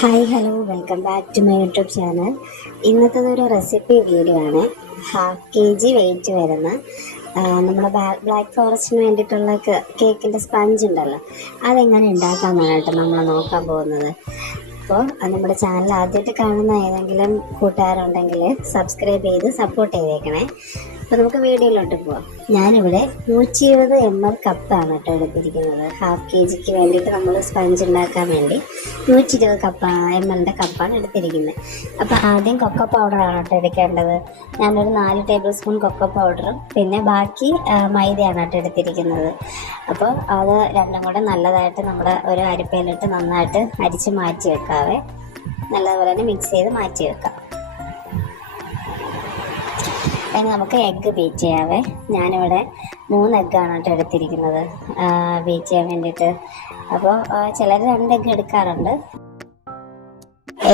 Hello, welcome back to my YouTube channel. ഇന്നത്തേതൊരു recipe video ആണ്. 1/2 kg wait വരുന്ന നമ്മുടെ ബ്ലാക്ക് ഫോറസ്റ്റിന് വേണ്ടിയിട്ടുള്ള കേക്കിൻ്റെ സ്പഞ്ച് ഉണ്ടല്ലോ, അതെങ്ങനെ ഉണ്ടാക്കാമെന്നാണ് കേട്ടോ നമ്മൾ നോക്കാൻ പോകുന്നത്. അപ്പോൾ നമ്മുടെ ചാനൽ ആദ്യമായിട്ട് കാണുന്ന ഏതെങ്കിലും കൂട്ടുകാരുണ്ടെങ്കിൽ സബ്സ്ക്രൈബ് ചെയ്ത് സപ്പോർട്ട് ചെയ്തേക്കണേ. അപ്പോൾ നമുക്ക് വീഡിയോയിലോട്ട് പോവാം. ഞാനിവിടെ 120 ml കപ്പാണ് കേട്ടോ എടുത്തിരിക്കുന്നത്. 1/2 kg വേണ്ടിയിട്ട് നമ്മൾ സ്പഞ്ച് ഉണ്ടാക്കാൻ വേണ്ടി 120 ml കപ്പാണ് എടുത്തിരിക്കുന്നത്. അപ്പോൾ ആദ്യം കൊക്കോ പൗഡറാണ് കേട്ടോ എടുക്കേണ്ടത്. ഞാനൊരു 4 ടേബിൾ സ്പൂൺ കൊക്കോ പൗഡറും പിന്നെ ബാക്കി മൈദയാണ് കേട്ടോ എടുത്തിരിക്കുന്നത്. അപ്പോൾ അത് രണ്ടും കൂടെ നല്ലതായിട്ട് നമ്മുടെ ഒരു അരിപ്പയിലിട്ട് നന്നായിട്ട് അരിച്ച് മാറ്റി വെക്കാവേ. നല്ലതുപോലെ തന്നെ മിക്സ് ചെയ്ത് മാറ്റി വെക്കാം. അതിന് നമുക്ക് എഗ്ഗ് ബീറ്റ് ചെയ്യാവേ. ഞാനിവിടെ 3 എഗ്ഗാണ് കേട്ടോ എടുത്തിരിക്കുന്നത് ബീറ്റ് ചെയ്യാൻ വേണ്ടിയിട്ട്. അപ്പോൾ ചിലർ 2 എഗ്ഗ് എടുക്കാറുണ്ട്.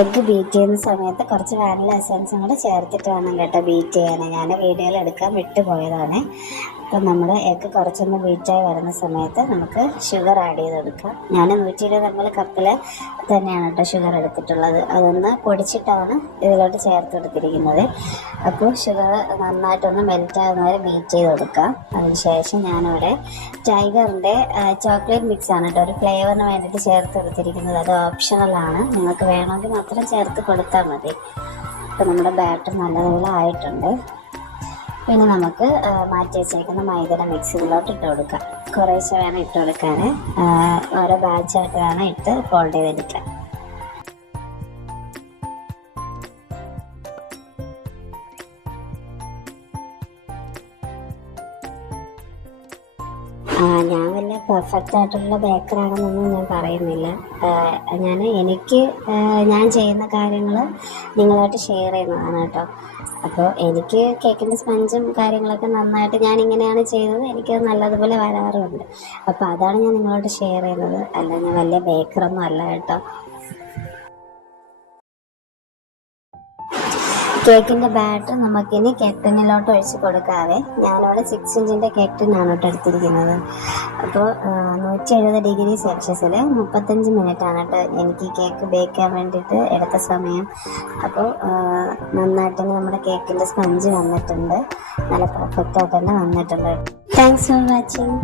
എഗ്ഗ് ബീറ്റ് ചെയ്യുന്ന സമയത്ത് കുറച്ച് വാനില എസൻസും കൂടെ ചേർത്തിട്ട് വേണം കേട്ടോ ബീറ്റ് ചെയ്യാൻ. ഞാൻ വീഡിയോയിൽ എടുക്കാൻ വിട്ടുപോയതാണ്. അപ്പം നമ്മൾ എഗ്ഗ് കുറച്ചൊന്ന് ബീറ്റായി വരുന്ന സമയത്ത് നമുക്ക് ഷുഗർ ആഡ് ചെയ്ത് കൊടുക്കാം. ഞാൻ 120 ml കപ്പിൽ തന്നെയാണ് കേട്ടോ ഷുഗർ എടുത്തിട്ടുള്ളത്. അതൊന്ന് പൊടിച്ചിട്ടാണ് ഇതിലോട്ട് ചേർത്ത് കൊടുത്തിരിക്കുന്നത്. അപ്പോൾ ഷുഗർ നന്നായിട്ടൊന്ന് മെൽറ്റ് ആകുന്ന വരെ ബീറ്റ് ചെയ്ത് കൊടുക്കാം. അതിനുശേഷം ഞാനിവിടെ ടൈഗറിൻ്റെ ചോക്ലേറ്റ് മിക്സാണ് കേട്ടോ ഒരു ഫ്ലേവറിന് വേണ്ടിയിട്ട് ചേർത്ത് കൊടുത്തിരിക്കുന്നത്. അത് ഓപ്ഷണലാണ്, നിങ്ങൾക്ക് വേണമെങ്കിൽ മാത്രം ചേർത്ത് കൊടുത്താൽ മതി. അപ്പോൾ നമ്മുടെ ബാറ്റർ നല്ലതുപോലെ ആയിട്ടുണ്ട്. പിന്നെ നമുക്ക് മാറ്റി വെച്ചേക്കുന്ന മൈദയുടെ മിക്സിയിലോട്ട് ഇട്ട് കൊടുക്കാം. കുറേശ്ശെ വേണം ഇട്ട് കൊടുക്കാൻ, ഓരോ ബാച്ചായിട്ട് വേണം ഇട്ട് ഫോൾഡ് ചെയ്തെടുക്കാൻ. ഞാൻ വലിയ പെർഫെക്റ്റ് ആയിട്ടുള്ള ബേക്കറാണെന്നൊന്നും ഞാൻ പറയുന്നില്ല. ഞാൻ ചെയ്യുന്ന കാര്യങ്ങൾ നിങ്ങളായിട്ട് ഷെയർ ചെയ്യുന്നതാണ് കേട്ടോ. അപ്പോൾ എനിക്ക് കേക്കിൻ്റെ സ്പഞ്ചും കാര്യങ്ങളൊക്കെ നന്നായിട്ട് ഞാനിങ്ങനെയാണ് ചെയ്തത്, എനിക്കത് നല്ലതുപോലെ വരാറുമുണ്ട്. അപ്പോൾ അതാണ് ഞാൻ നിങ്ങളോട് ഷെയർ ചെയ്യുന്നത്. അല്ല, ഞാൻ വലിയ ബേക്കറൊന്നും അല്ല കേട്ടോ. കേക്കിൻ്റെ ബാറ്റർ നമുക്കിനി കേക്ക് ടിന്നിലോട്ട് ഒഴിച്ച് കൊടുക്കാവേ. ഞാനിവിടെ 6 ഇഞ്ചിൻ്റെ കേക്ക് ടിന്നാണ് കേട്ടോ എടുത്തിരിക്കുന്നത്. അപ്പോൾ 170°C 35 മിനിറ്റാണ് കേട്ടോ എനിക്ക് കേക്ക് ബേക്ക് ചെയ്യാൻ വേണ്ടിയിട്ട് എടുത്ത സമയം. അപ്പോൾ നന്നായിട്ട് നമ്മുടെ കേക്കിൻ്റെ സ്പഞ്ച് വന്നിട്ടുണ്ട്, നല്ല പെർഫെക്റ്റ് ആയിട്ട് തന്നെ വന്നിട്ടുണ്ട്. Thanks for watching.